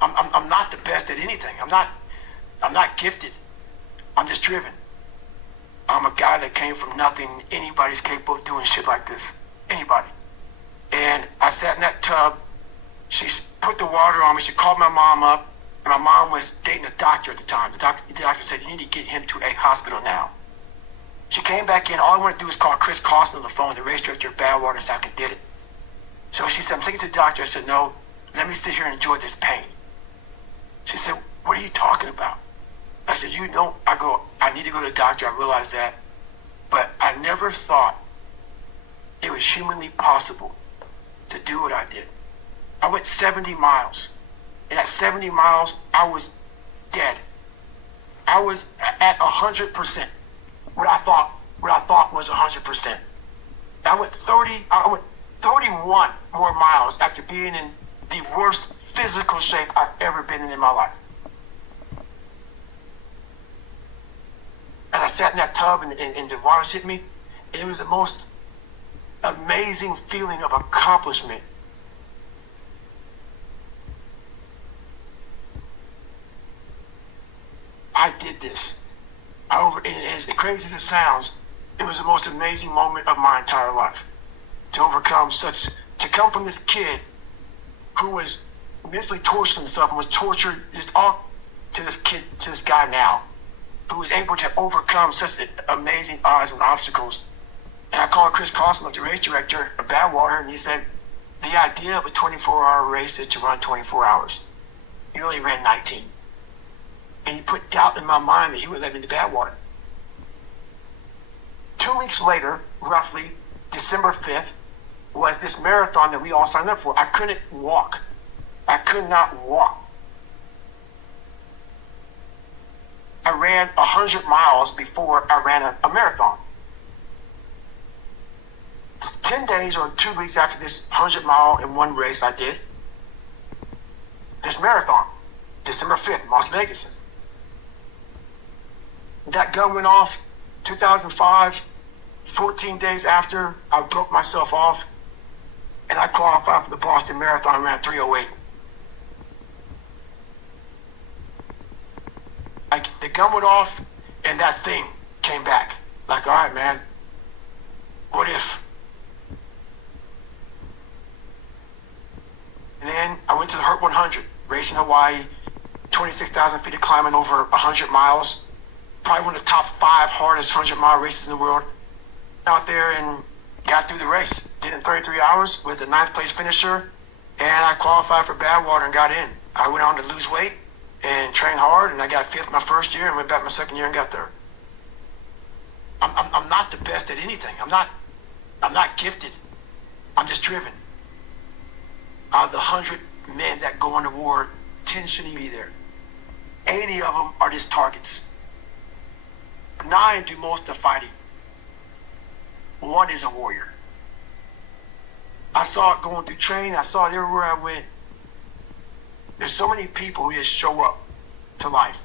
I'm not the best at anything. I'm not gifted. I'm just driven. I'm a guy that came from nothing. Anybody's capable of doing shit like this. Anybody. And I sat in that tub. She put the water on me. She called my mom up. And my mom was dating a doctor at the time. The doctor said, you need to get him to a hospital now. She came back in. All I want to do is call Chris Costin on the phone, the race director of Badwater, so I can get it. So she said, I'm taking it to the doctor. I said, no, let me sit here and enjoy this pain. She said, what are you talking about? I said, you know, I need to go to the doctor. I realized that. But I never thought it was humanly possible to do what I did. I went 70 miles. And at 70 miles, I was dead. I was at 100%. What I thought was 100%. I went 31 more miles after being in the worst physical shape I've ever been in my life. As I sat in that tub and the water hit me, it was the most amazing feeling of accomplishment. I did this. And as crazy as it sounds, it was the most amazing moment of my entire life. To come from this kid who was mentally torturing himself and was tortured just all to this guy now, who was able to overcome such amazing odds and obstacles. And I called Chris Costin, the race director of Badwater, and he said, the idea of a 24-hour race is to run 24 hours. He only ran 19. And he put doubt in my mind that he would let me to Badwater. 2 weeks later, roughly, December 5th, was this marathon that we all signed up for. I couldn't walk. I could not walk. I ran 100 miles before I ran a marathon. 10 days or 2 weeks after this 100-mile in one race I did, this marathon, December 5th, Las Vegas. That gun went off 2005, 14 days after I broke myself off, and I qualified for the Boston Marathon and ran 3:08. The gun went off, and that thing came back. Like, all right, man, what if? And then I went to the Hurt 100, racing Hawaii, 26,000 feet of climbing over 100 miles. Probably one of the top 5 hardest 100-mile races in the world. Out there and got through the race. Did it in 33 hours, was the 9th place finisher, and I qualified for Badwater and got in. I went on to lose weight and train hard, and I got 5th my first year and went back my second year and got third. I'm not the best at anything. I'm not gifted. I'm just driven. Out of the 100 men that go on the war, 10 shouldn't be there. 80 of them are just targets. 9 do most of the fighting. 1 is a warrior. I saw it going through training. I saw it everywhere I went. There's so many people who just show up to life.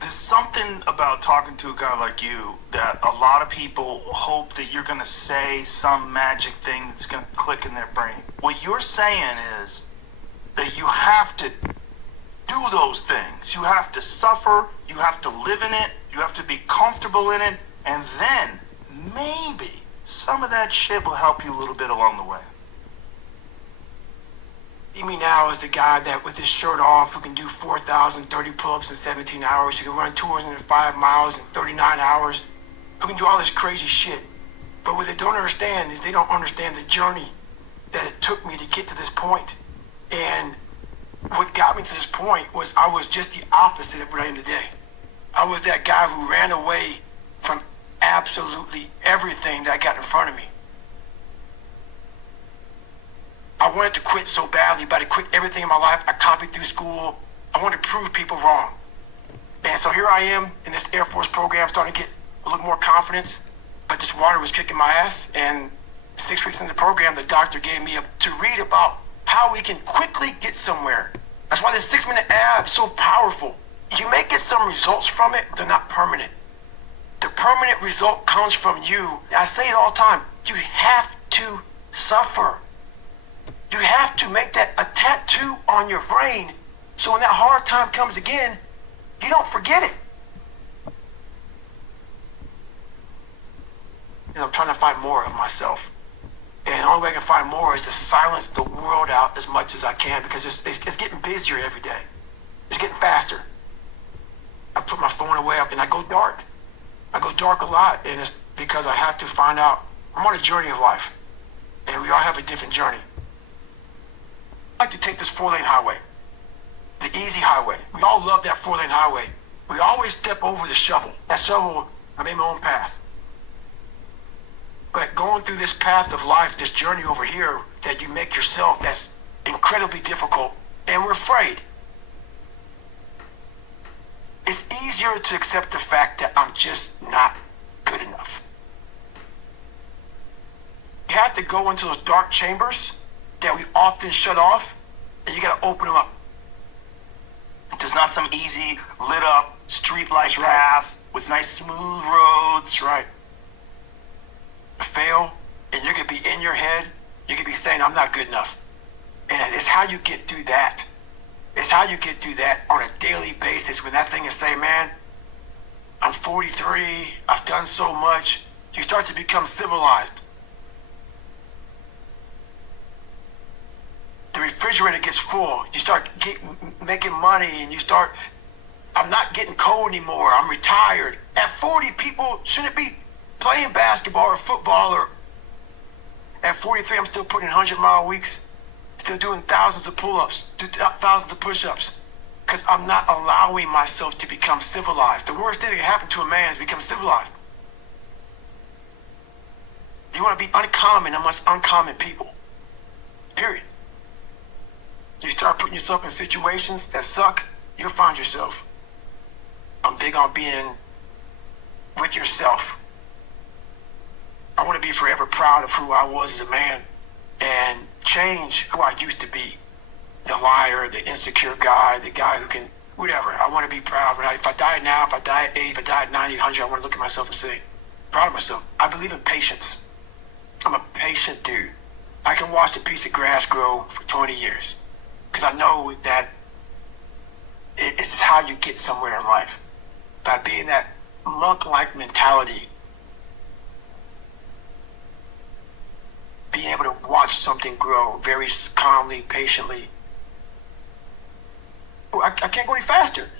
There's something about talking to a guy like you that a lot of people hope that you're going to say some magic thing that's going to click in their brain. What you're saying is that you have to do those things. You have to suffer. You have to live in it. You have to be comfortable in it. And then maybe some of that shit will help you a little bit along the way. See me now as the guy that with his shirt off who can do 4,030 pull-ups in 17 hours, who can run 205 miles in 39 hours, who can do all this crazy shit. But what they don't understand is they don't understand the journey that it took me to get to this point. And what got me to this point was I was just the opposite of what I am today. I was that guy who ran away from absolutely everything that got in front of me. I wanted to quit so badly, but I quit everything in my life. I copied through school. I wanted to prove people wrong. And so here I am in this Air Force program, starting to get a little more confidence, but this water was kicking my ass. And 6 weeks into the program, the doctor gave me to read about how we can quickly get somewhere. That's why this 6-minute ab is so powerful. You may get some results from it, but they're not permanent. The permanent result comes from you. I say it all the time. You have to suffer. You have to make that a tattoo on your brain so when that hard time comes again, you don't forget it. I'm trying to find more of myself. And the only way I can find more is to silence the world out as much as I can because it's getting busier every day. It's getting faster. I put my phone away and I go dark. I go dark a lot, and it's because I have to find out. I'm on a journey of life, and we all have a different journey. I like to take this 4-lane highway, the easy highway. We all love that 4-lane highway. We always step over the shovel. That shovel, I made my own path. But going through this path of life, this journey over here that you make yourself, that's incredibly difficult, and we're afraid. It's easier to accept the fact that I'm just not good enough. You have to go into those dark chambers that we often shut off, and you got to open them up. There's not some easy, lit up, street-like path with nice, smooth roads. That's right. Fail, and you're going to be in your head, you're going to be saying, I'm not good enough. And it's how you get through that. It's how you get through that on a daily basis when that thing is saying, man, I'm 43, I've done so much. You start to become civilized. The refrigerator gets full. You start making money, and you start, I'm not getting cold anymore. I'm retired. At 40, people shouldn't be playing basketball or football. Or at 43, I'm still putting 100-mile weeks, still doing thousands of pull-ups, thousands of push-ups, because I'm not allowing myself to become civilized. The worst thing that can happen to a man is become civilized. You want to be uncommon amongst uncommon people. Period. You start putting yourself in situations that suck, you'll find yourself. I'm big on being with yourself. I want to be forever proud of who I was as a man and change who I used to be. The liar, the insecure guy, the guy who can, whatever. I want to be proud. If I die now, if I die at 8, if I die at 90, 100, I want to look at myself and say, proud of myself. I believe in patience. I'm a patient dude. I can watch a piece of grass grow for 20 years because I know that it's how you get somewhere in life. By being that monk-like mentality, being able to watch something grow very calmly, patiently. I can't go any faster.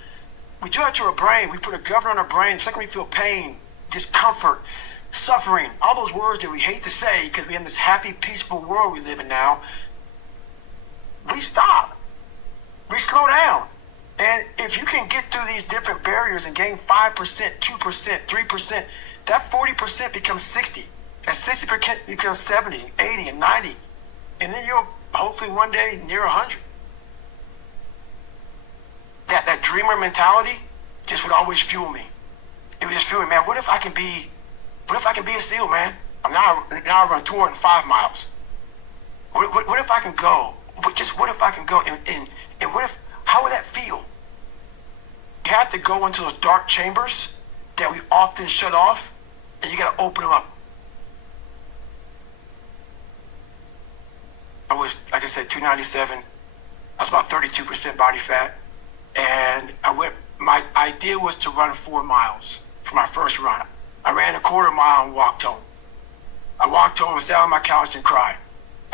We do that to our brain. We put a governor on our brain. The second we feel pain, discomfort, suffering, all those words that we hate to say because we're in this happy, peaceful world we live in now, we stop. We slow down. And if you can get through these different barriers and gain 5%, 2%, 3%, that 40% becomes 60. That 60% becomes 70, 80, and 90. And then you'll hopefully one day near 100. That dreamer mentality just would always fuel me. It would just fuel me, man, what if I can be a SEAL, man? Now I run 205 miles. What if I can go? What if I can go? And what if, how would that feel? You have to go into those dark chambers that we often shut off, and you got to open them up. I was, like I said, 297. I was about 32% body fat. And my idea was to run 4 miles for my first run. I ran a quarter mile and walked home. I walked home and sat on my couch and cried.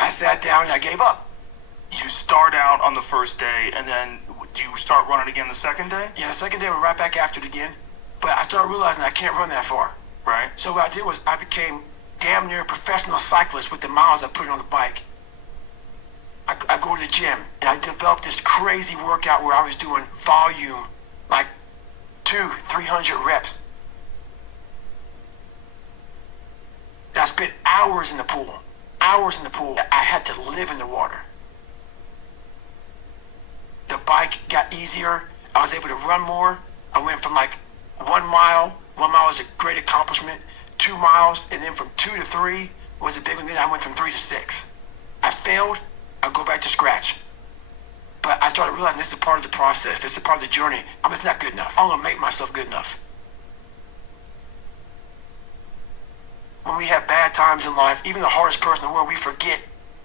I sat down and I gave up. You start out on the first day, and then do you start running again the second day? Yeah, the second day I went right back after it again. But I started realizing I can't run that far. Right. So what I did was I became damn near a professional cyclist with the miles I put on the bike. I go to the gym, and I developed this crazy workout where I was doing volume, like 200-300 reps. And I spent hours in the pool. I had to live in the water. The bike got easier. I was able to run more. I went from like 1 mile. 1 mile was a great accomplishment. 2 miles, and then from 2 to 3 was a big one. Then I went from 3 to 6. I failed. I'll go back to scratch. But I started realizing this is a part of the process. This is a part of the journey. I'm just not good enough. I'm going to make myself good enough. When we have bad times in life, even the hardest person in the world, we forget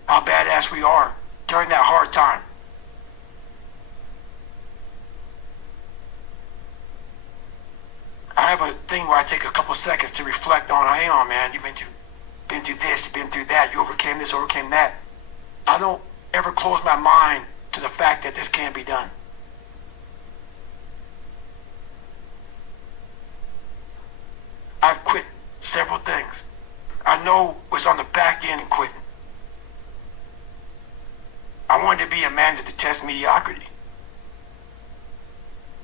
how badass we are. during that hard time. I have a thing where I take a couple seconds to reflect on, hey on man, you've been through this, you've been through that, you overcame this, overcame that. I don't ever close my mind to the fact that this can be done. I've quit several things. I know what's on the back end of quitting. I wanted to be a man that detests mediocrity.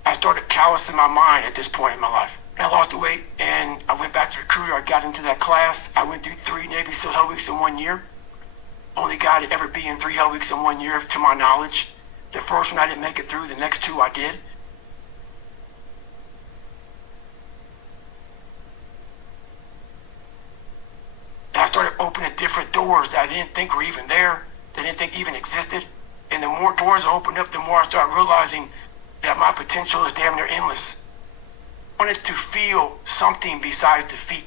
I started callousing my mind at this point in my life. I lost the weight and I went back to recruiter. I got into that class. I went through 3 Navy SEAL Hell Weeks in 1 year. Only guy to ever be in 3 Hell Weeks in 1 year, to my knowledge. The first one I didn't make it through. The next 2 I did. And I started opening different doors that I didn't think were even there, that I didn't think even existed. And the more doors I opened up, the more I started realizing that my potential is damn near endless. I wanted to feel something besides defeat.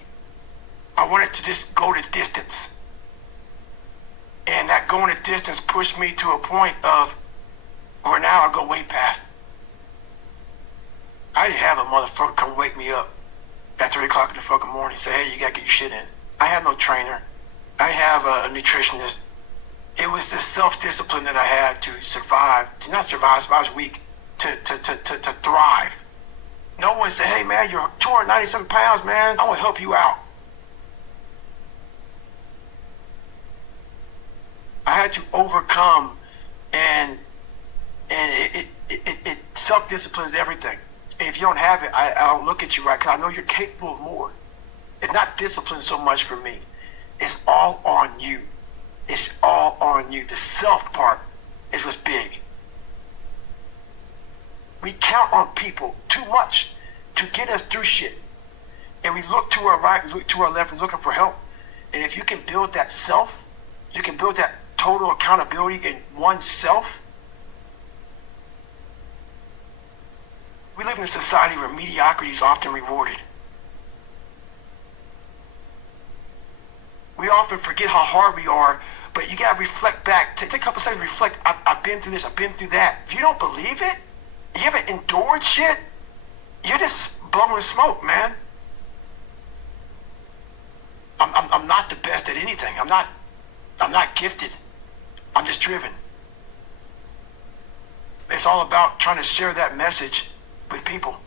I wanted to just go the distance. And that going the distance pushed me to a point of where now I go way past. I didn't have a motherfucker come wake me up at 3 o'clock in the fucking morning and say, hey, you gotta get your shit in. I have no trainer. I have a nutritionist. It was the self-discipline that I had to survive, to not survive, I was weak, to thrive. No one said, hey man, you're 297 pounds, man. I want to help you out. I had to overcome, and it self-discipline is everything. And if you don't have it, I don't look at you right, because I know you're capable of more. It's not discipline so much for me. It's all on you. It's all on you. The self part is what's big. We count on people too much to get us through shit. And we look to our right, we look to our left, and looking for help. And if you can build that self, you can build that total accountability in oneself. We live in a society where mediocrity is often rewarded. We often forget how hard we are, but you gotta reflect back. Take a couple seconds to reflect. I've been through this, I've been through that. If you don't believe it, you haven't endured shit, you're just blowing smoke, man. I'm not the best at anything. I'm not gifted. I'm just driven. It's all about trying to share that message with people.